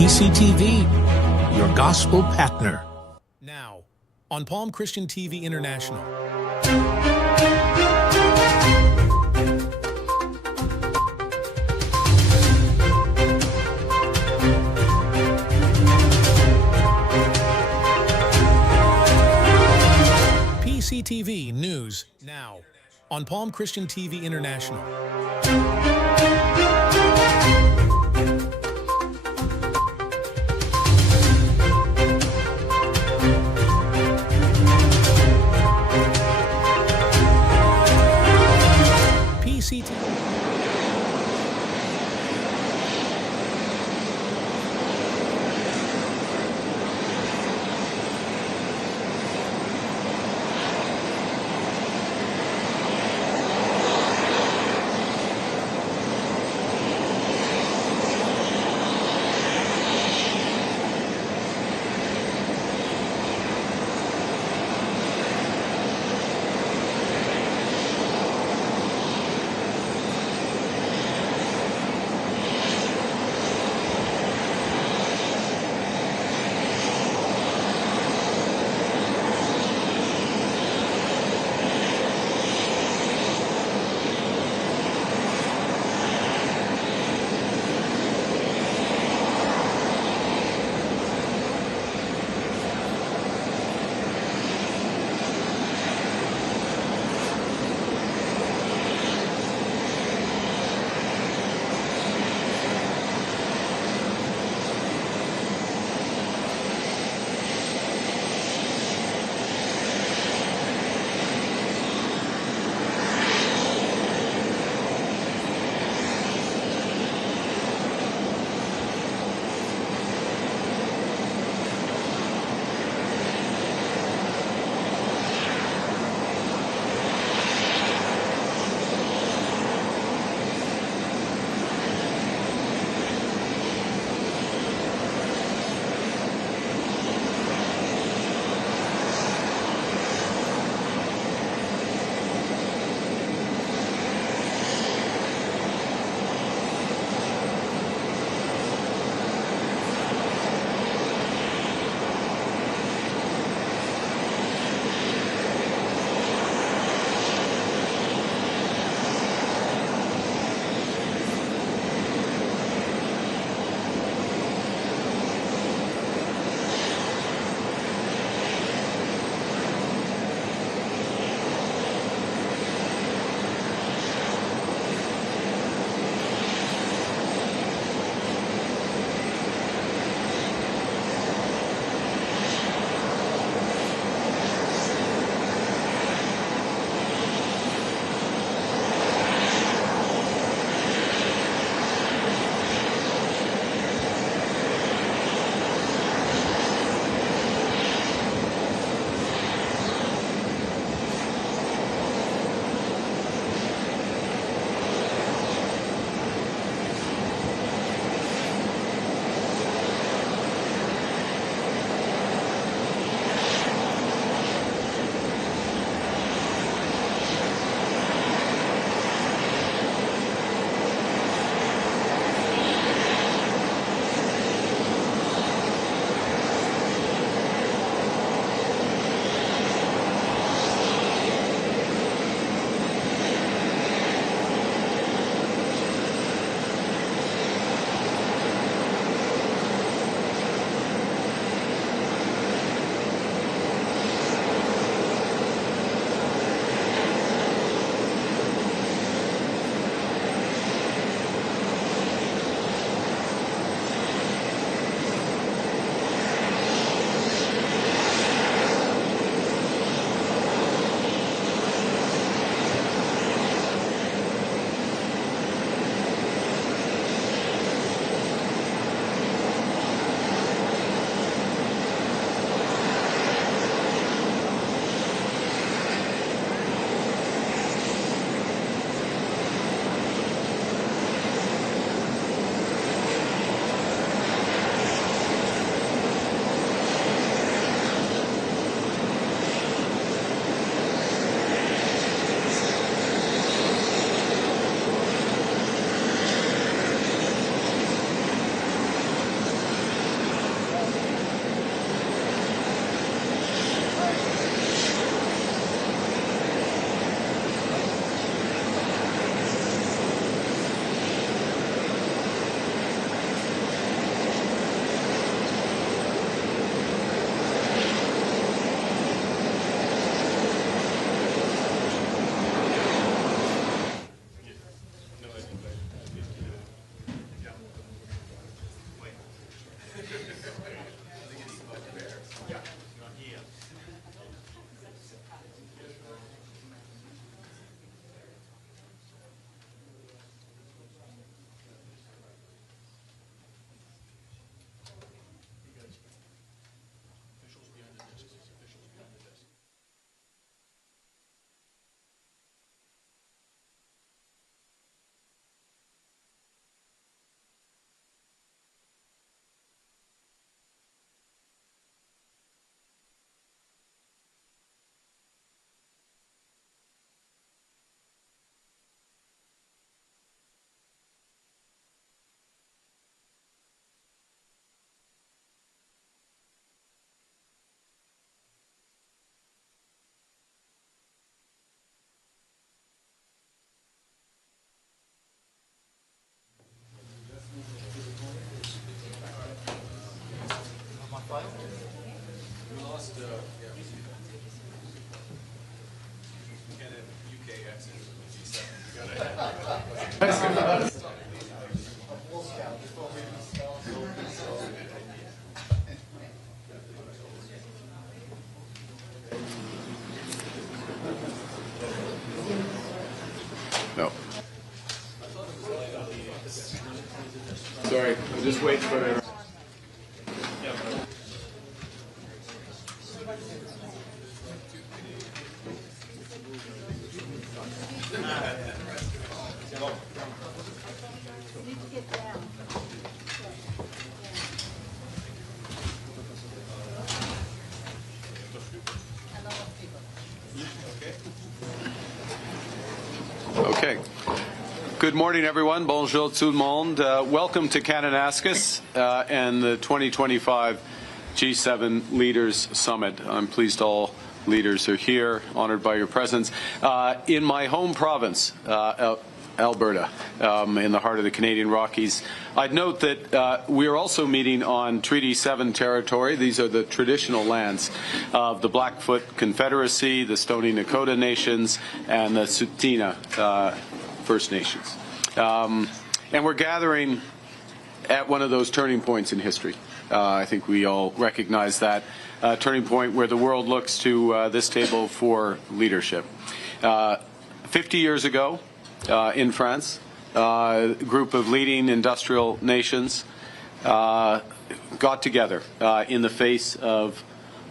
PCTV, your gospel partner. Now, on Palm Christian TV International. PCTV News, now, on Palm Christian TV International. PCTV. Sorry, I'll just wait for it. Okay. Good morning, everyone. Bonjour tout le monde. Welcome to Kananaskis and the 2025 G7 Leaders Summit. I'm pleased all leaders are here, honored by your presence. In my home province, Alberta, in the heart of the Canadian Rockies, I'd note that we are also meeting on Treaty 7 territory. These are the traditional lands of the Blackfoot Confederacy, the Stoney Nakoda Nations, and the Tsuut'ina First Nations. And we're gathering at one of those turning points in history. I think we all recognize that turning point where the world looks to this table for leadership. 50 years ago, in France, a group of leading industrial nations got together in the face of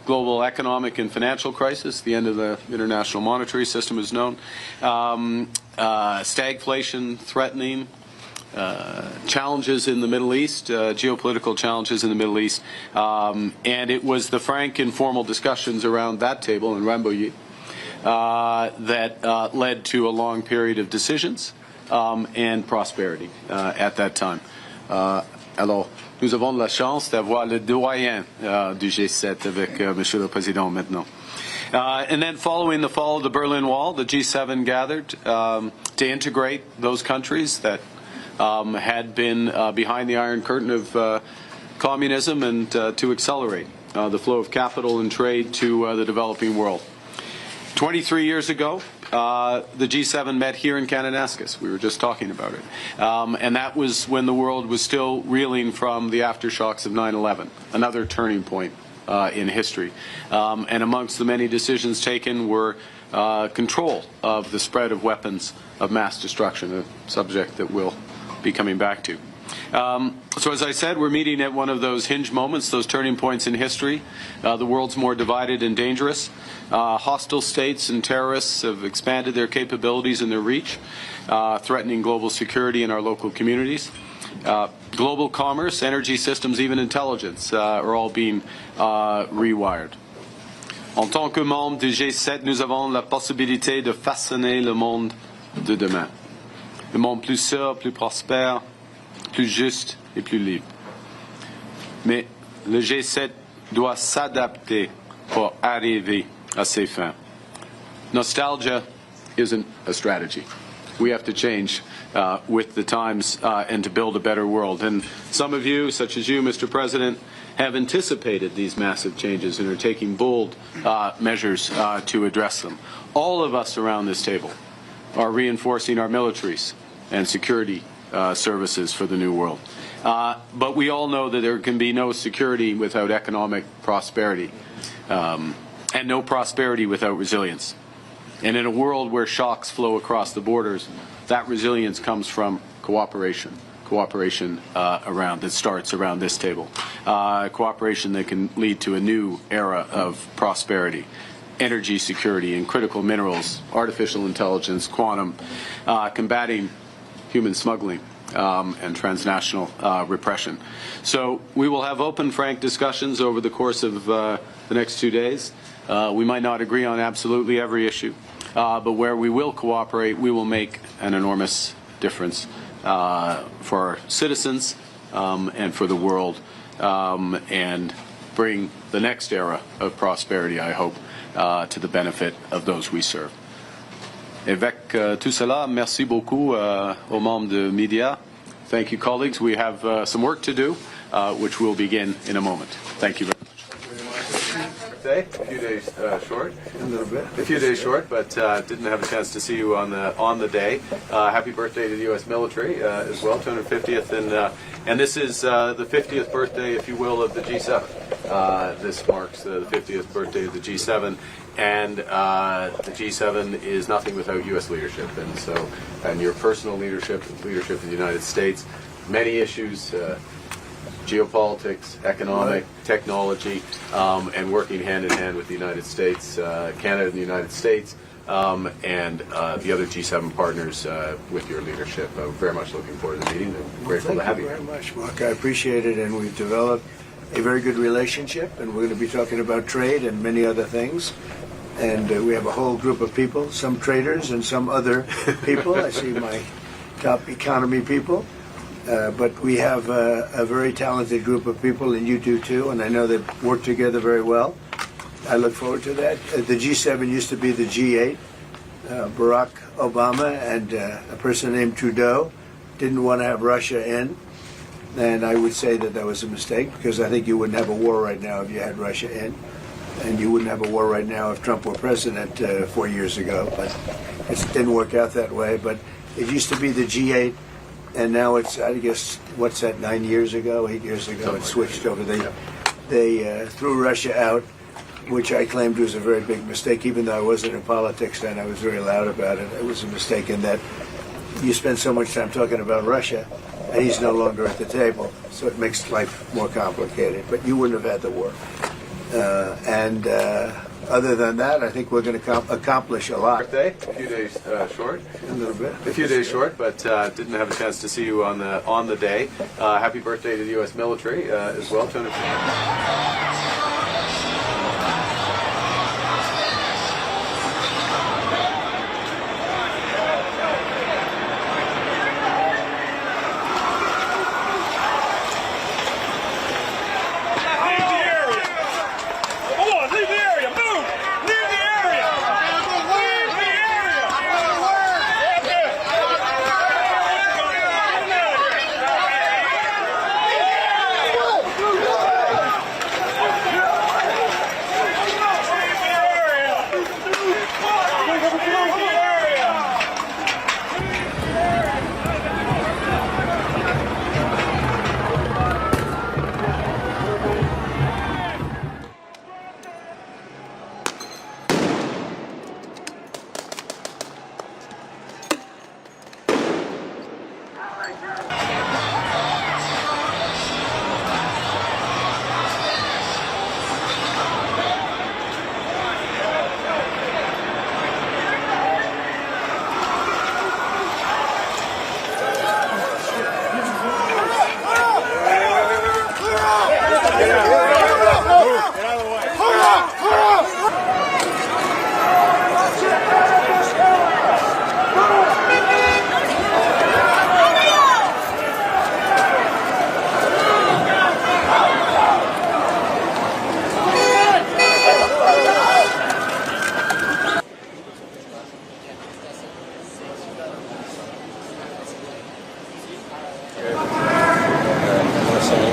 global economic and financial crisis. The end of the international monetary system is known. Stagflation threatening, challenges in the Middle East, geopolitical challenges in the Middle East. And it was the frank, informal discussions around that table in Rambouillet that led to a long period of decisions and prosperity at that time. Alors, nous avons la chance d'avoir le doyen du G7 avec Monsieur le Président maintenant. And then following the fall of the Berlin Wall, the G7 gathered to integrate those countries that had been behind the Iron Curtain of communism and to accelerate the flow of capital and trade to the developing world. 23 years ago, the G7 met here in Kananaskis. We were just talking about it. And that was when the world was still reeling from the aftershocks of 9/11, another turning point in history. And amongst the many decisions taken were control of the spread of weapons of mass destruction, a subject that we'll be coming back to. So as I said, we're meeting at one of those hinge moments, those turning points in history. The world's more divided and dangerous. Hostile states and terrorists have expanded their capabilities and their reach, threatening global security in our local communities. Global commerce, energy systems, even intelligence are all being rewired. En tant que membre du G7, nous avons la possibilité de façonner le monde de demain. Le monde plus sûr, plus prospère, plus juste et plus libre. Mais le G7 doit s'adapter pour arriver à ses fins. Nostalgia isn't a strategy. We have to change with the times and to build a better world. And some of you, such as you, Mr. President, have anticipated these massive changes and are taking bold measures to address them. All of us around this table are reinforcing our militaries and security services for the new world. But we all know that there can be no security without economic prosperity, and no prosperity without resilience. And in a world where shocks flow across the borders, that resilience comes from cooperation around that starts around this table. Cooperation that can lead to a new era of prosperity, energy security and critical minerals, artificial intelligence, quantum, combating human smuggling and transnational repression. So we will have open, frank discussions over the course of the next 2 days. We might not agree on absolutely every issue, but where we will cooperate, we will make an enormous difference for our citizens and for the world, and bring the next era of prosperity, I hope, to the benefit of those we serve. Avec tout cela, merci beaucoup aux membres de media. Thank you, colleagues. We have some work to do, which will begin in a moment. Thank you very much. A few days short, a few days short, but didn't have a chance to see you on the day. Happy birthday to the U.S. military as well, 250th, and this is the 50th birthday, if you will, of the G7. This marks the 50th birthday of the G7, and the G7 is nothing without U.S. leadership, and your personal leadership, leadership of the United States. many issues, geopolitics, economic, technology, and working hand in hand with the United States, Canada and the United States, and the other G7 partners with your leadership. Very much looking forward to the meeting and grateful to have you. Thank you very much, Mark. I appreciate it, and we've developed a very good relationship, and we're going to be talking about trade and many other things. And we have a whole group of people, some traders and some other people. I see my top economy people. But we have a very talented group of people, and you do too, and I know they work together very well. I look forward to that. The G7 used to be the G8. Barack Obama and a person named Trudeau didn't want to have Russia in, and I would say that that was a mistake, because I think you wouldn't have a war right now if you had Russia in, and you wouldn't have a war right now if Trump were president 4 years ago. But it didn't work out that way. But it used to be the G8. And now it's, I guess, what's that, 8 years ago, it switched over. They threw Russia out, which I claimed was a very big mistake. Even though I wasn't in politics then, I was very loud about it. It was a mistake in that you spend so much time talking about Russia, and he's no longer at the table. So it makes life more complicated. But you wouldn't have had the war. Other than that, I think we're going to accomplish a lot. Birthday, a few days short. A little bit. A few days short, but didn't have a chance to see you on the day. Happy birthday to the U.S. military as well, Tony.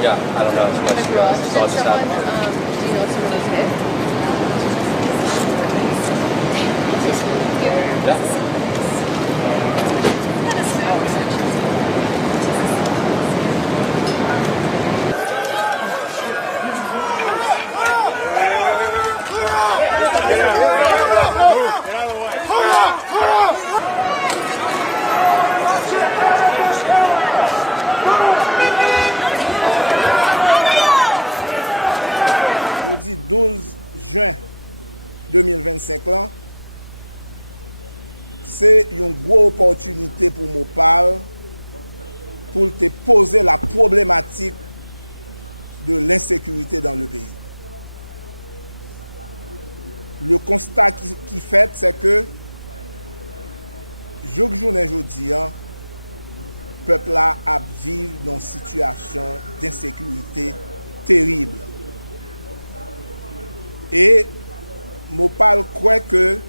I don't know too much. It's all just happening. Do you know if someone is hit? Yeah. Jeudi 12 juin 2025 lan, c'est une grosse opportunité pour Mopal pour te poser la problématique de l'insécurité dans le pays. Le constat qui fait, c'est que journée jodi, peuple là a vivre dans une situation d'insécurité terrible. Et Mopal croit que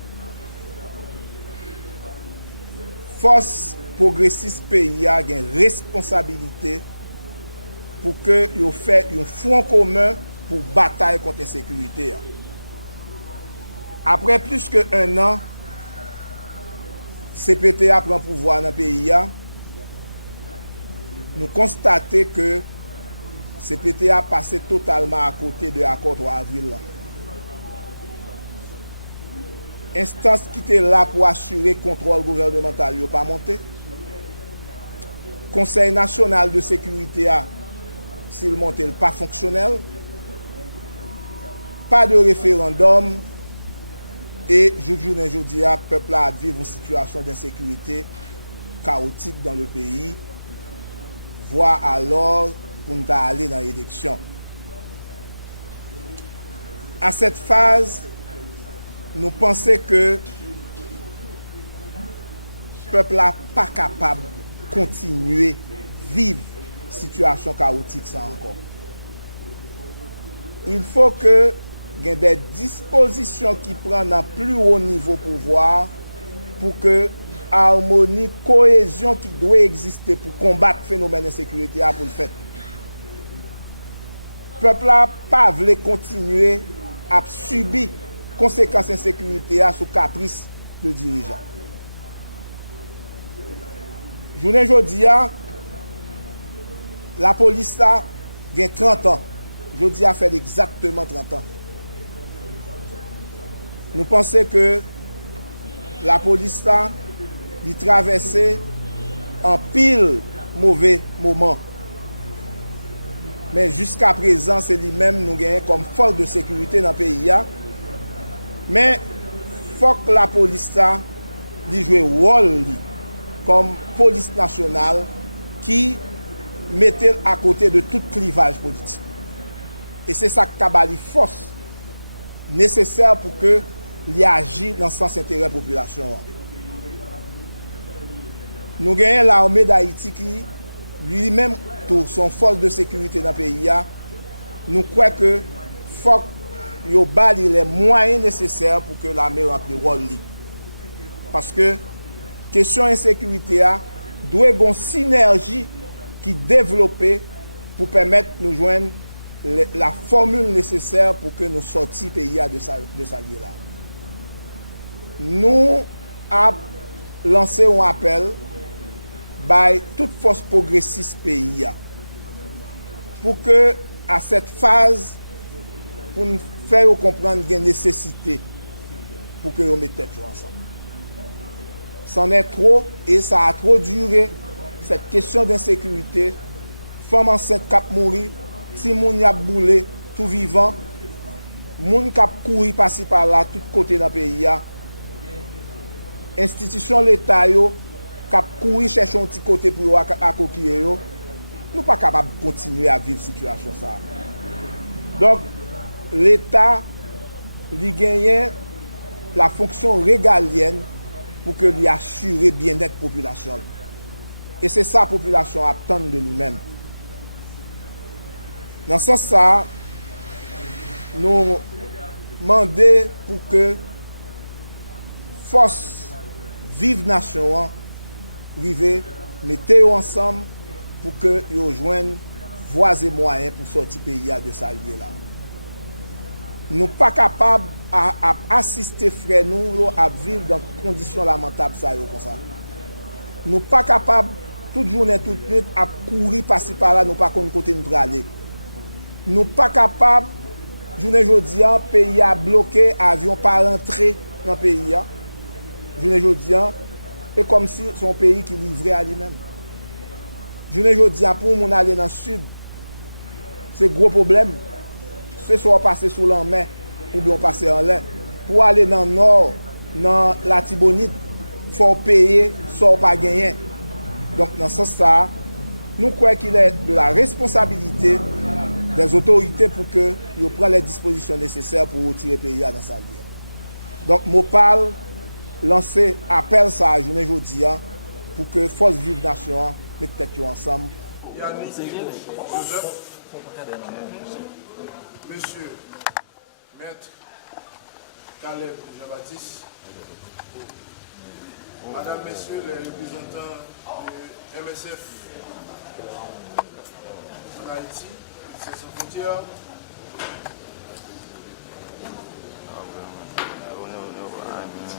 force progressiste pays a une responsabilité pour que yo fait un front commun pour bataille contre l'insécurité. Après plus que un an, CPTA prend pouvoir dans le pays, nous constatons que CPTA passé totalement à côté de l'accord 3 avril. Instance qui était là pour assurer le contrôle gouvernemental, n'a pas monté. Conseil national de sécurité a, s'il monte pas fonctionnel, pas de référendum, et journée jodi a, peuple a vivre une situation d'insécurité chaotique dans le pays, voire alors pour nous aller dans l'élection. À cette phase, nous pensons que le peuple n'est pas capable de continuer à vivre situation chaotique ça encore. Il faut que il y ait des dispositions qui prennent un plus haut niveau pouvoir pour que harmonie, cohésion qui doit exister pour combattre le phénomène d'insécurité pour le fait. Le peuple n'a pas voulu continuer à subir conséquences d'insécurité sous caprice de dirigeants. Journée aujourd'hui, la police a 30 ans. Aujourd'hui a fait exactement 30 ans. Nous pensons que la police a traversé un pile mauvais moment. Mais jusqu'à présent, c'est lui-même nous gagnons comme force de sécurité dans le pays. Mais il faut que la police joue un rôle comme police nationale qui mettait à côté de tout clivage politique. Et c'est ça qui a une force nécessaire pour que il agisse dans le sens intérêt de la population. Nous gagnons l'armée d'Haïti qui lui-même son force de sécurité dans le pays. Nous croyons que faut qu'il y les moyens nécessaires pour que l'armée remplisse le rôle. Parce que question insécurité doit avoir une synergie qui développée pour permettre de nous joindre la formule nécessaire pour que nous sortions pays de sa là. Nous avons lancé un appel by toute force progressiste pays pour que à cette phase pour nous faire comprendre qu'il y a une nécessité pour que nous mettions tête ensemble. C'en est trop et ça a trop duré cette question d'insécurité. Femmes enceintes qui mourir, si moun y a boulé tout vivant, moun qui couru par-ci par-là tout côté dans le pays. Institution l'État yo qui couru chercher un petit côté pour accoquiller yo, nous pas capable de continuer à vivre situation ça. Donc l'État lui gagne la fonction régalienne pour que lui assure bien-être population. Et c'est ça la population attend de lui-même. Dans ce sens, nous demandons pour que force vive nation Rive mettez ensemble pour que vous joignent voies et moyens pour sortir pays de sa lié là. Nous ne sommes pas capables d'assister frères nous à vivre dans des conditions lamentables ça comme ça. Nous ne sommes pas capables toute journée toute nuit à courir par-ci par-là, nous pas qu'on côté nous aller. Nous ne sommes pas capables journée aujourd'hui pays a bloqué, avion pas rentré dans le pays. Journée aujourd'hui et comme si c'est un pays qui livrait à lui-même. Journée aujourd'hui pour mon aller dans le sud, c'est gros problème. C'est soit passer sous la mer ou bien passer en l'air. Pour aller dans le nord, dans la Tibonite, il faut payer, soit pas gagner. Donc dans ce sens, nous croyons qu'il est de la responsabilité des autorités pour qu'ils prennent les dispositions nécessaires pour retirer le pays dans sa vie. Donc je parle, lancer appel ça à journée aujourd'hui pour que Force Vive Nation mette tête ensemble. Monsieur Maître Caleb Jean-Baptiste, Madame, Messieurs les représentants de MSF en Haïti, c'est sans frontières,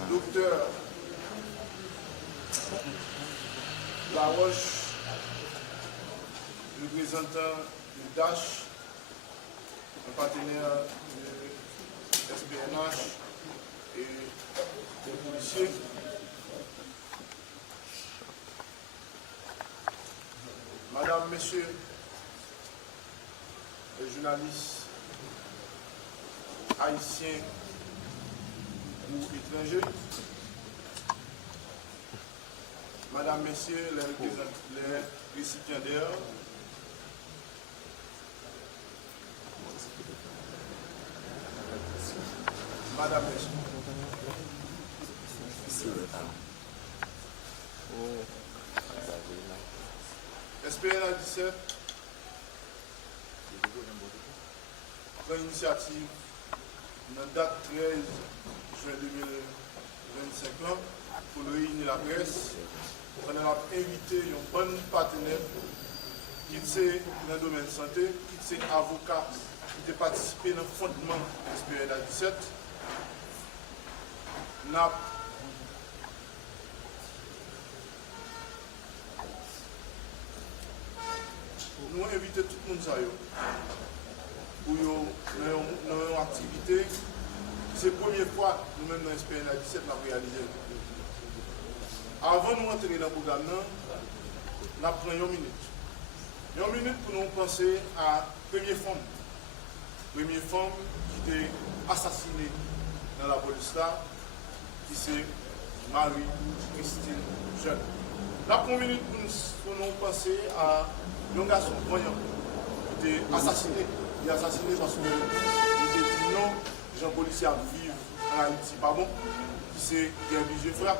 Docteur Laroche, représentant du DASH, un partenaire SPNH et les policiers. Madame, Messieurs les journalistes haïtiens ou étrangers, Madame, Messieurs les récipiendaires, Madame, Messieurs. SPNA 17 prend initiative dans la date 13 juin 2025 pour réunir la presse. On a invité un bon partenaire qui est dans le domaine de la santé, qui est avocat, qui a participé dans le fondement de SPNA 17. Nous invitons tout le monde pour une activité. C'est la première fois que nous-mêmes dans SPNA 17 nous avons réalisé. Avant de nous entrer dans le programme, nous avons pris 1 minute. 1 minute pour nous penser à la première femme. La première femme qui était assassinée dans la police là, qui c'est Marie-Christine Jwen. Nous avons 1 minute pour nous penser à un garçon voyant qui était assassiné. Il est assassiné parce qu'il était dit non, les gens policiers vivent en Haïti, pas bon, qui c'est obligé de faire.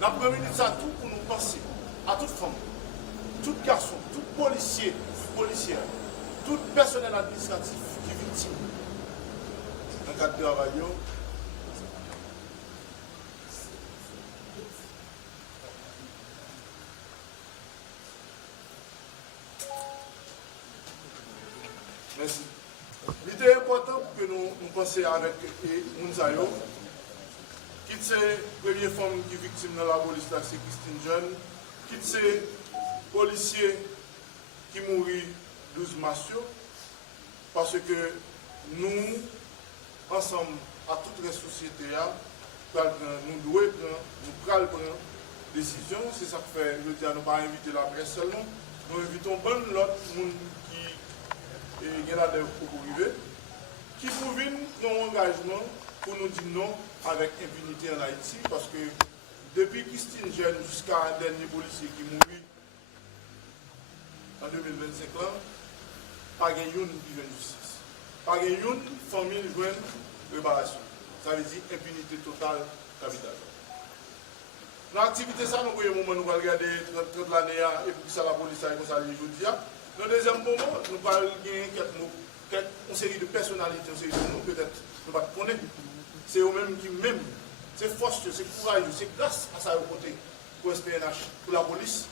Nous avons 1 minute ça tout pour nous penser à toute femme, tout garçon, tout policier, policière, tout personnel administratif qui est victime dans le cadre de travail. Merci. Il était important que nous pensions avec Mounzayo, qui est la première femme qui est victime dans la police, c'est Christine Jwen, qui est le policier qui mourit 12 mars, parce que nous, ensemble, à toutes les sociétés, nous devons prendre des décisions. C'est ça que fait, je dis, nous ne pas inviter la presse seulement, nous invitons bon l'autre monde qui il y a des Pou Rive qui prouvent nos engagements pour nous dire non avec impunité en Haïti, parce que depuis Christine Jwen jusqu'à un dernier policier qui mourit en 2025 ans, pas de une qui vient de justice. Pas de une famille joint réparation. Ça veut dire impunité totale capitale. Dans l'activité, ça, nous voyons nous regarder 30 l'année et puis ça la police a comme ça aujourd'hui. Dans le deuxième moment, nous allons gagner une série de personnalités, une série de monde peut-être, nous allons connaître. C'est eux-mêmes qui même, c'est force, c'est courage, c'est grâce à ça au côté pour SPNH, pour la police.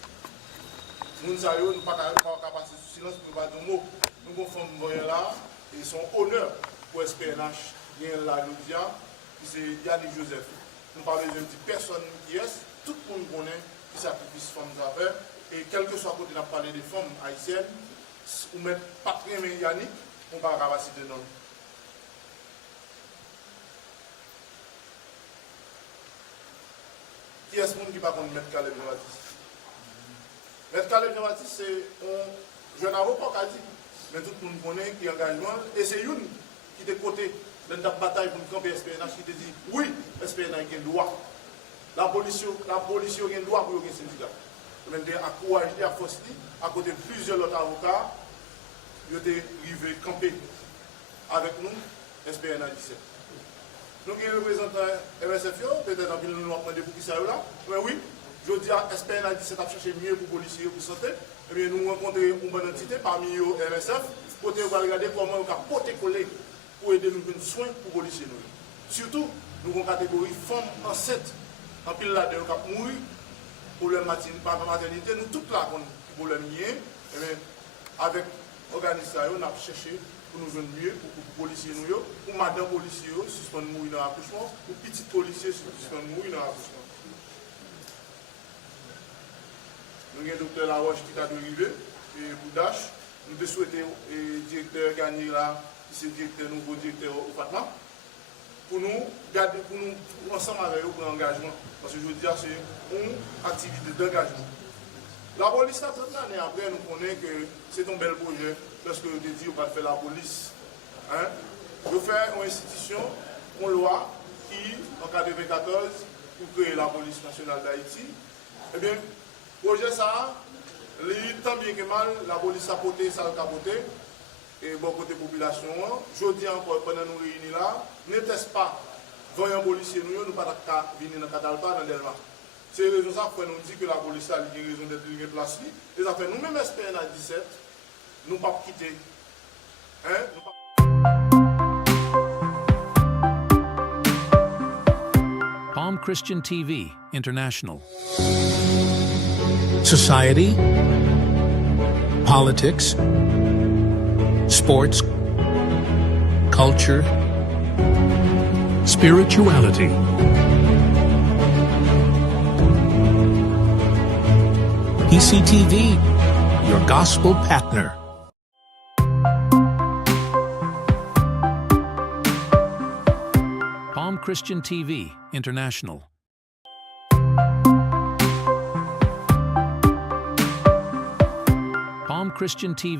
Nous ne savons pas passer sous silence pour ne pas dire mot. Nous conformons là, et son honneur pour SPNH, gagner la Loudia, c'est Yannick Joseph. Nous parlons d'une petite personne qui est, tout le monde connaît, qui sacrifice femmes affaires. Et quel que soit côté, on a parlé des femmes haïtiennes, ou même pas très bien Yannick, on va ramasser des noms. Qui est ce monde qui va contre M. Caleb Jean-Baptiste? M. Caleb Jean-Baptiste, c'est un jeune avocat qui a dit, mais tout le monde connaît qui est engagement, et c'est une qui était côté dans la bataille pour le camp SPNH qui te dit, oui, SPNH a un droit. La police a un droit pour le syndicat. Mais à courage et à force, à côté de plusieurs autres avocats, ils ont arrivé camper avec nous, SPNA 17. Nous avons un représentant MSF, peut-être que nous avons demandé pour qui ça est là. Mais oui, je dis à SPNA 17 à chercher mieux pour les policiers, pour santé. Et bien nous rencontrons une bonne entité parmi eux, MSF, pour regarder comment on peut porter coller pour aider nous à soins pour les policiers. Surtout, nous avons une catégorie femmes enceintes, en pile là, qui ont mouru. Problème maternité, nous tous là, problème lié, avec l'organisation, on a cherché pour nous venir mieux, pour les policiers, pour madame policier, suspendre mourir dans l'accouchement, pour petit policier, suspendre mourir dans l'accouchement. Nous avons le docteur Laroche qui est arrivé, et Boudache, nous avons souhaité le directeur gagner là, c'est le nouveau directeur au Fatma, pour nous garder, pour nous ensemble avec eux pour l'engagement. Parce que je veux dire, c'est une activité d'engagement. La police, 30 années après, nous connaissons que c'est un bel projet lorsque vous dit qu'on va faire la police. Hein? Vous faites une institution, une loi qui, en 1994, pour créer la police nationale d'Haïti. Eh bien, projet ça, tant bien que mal, la police a poté, ça a capoté. Et bon côté population, je dis encore pendant nous réunir là, n'était-ce pas voyant policier nous ne pas venir dans Catalpa dans Delma. C'est raison ça pour nous dire que la police a une raison d'être liée place et ça fait nous-mêmes SPN à 17, nous pas quitter. Hein? Nous pas... Palm Christian TV International. Society, politics, sports, culture, spirituality. ECTV, your gospel partner. Palm Christian TV International. Palm Christian TV.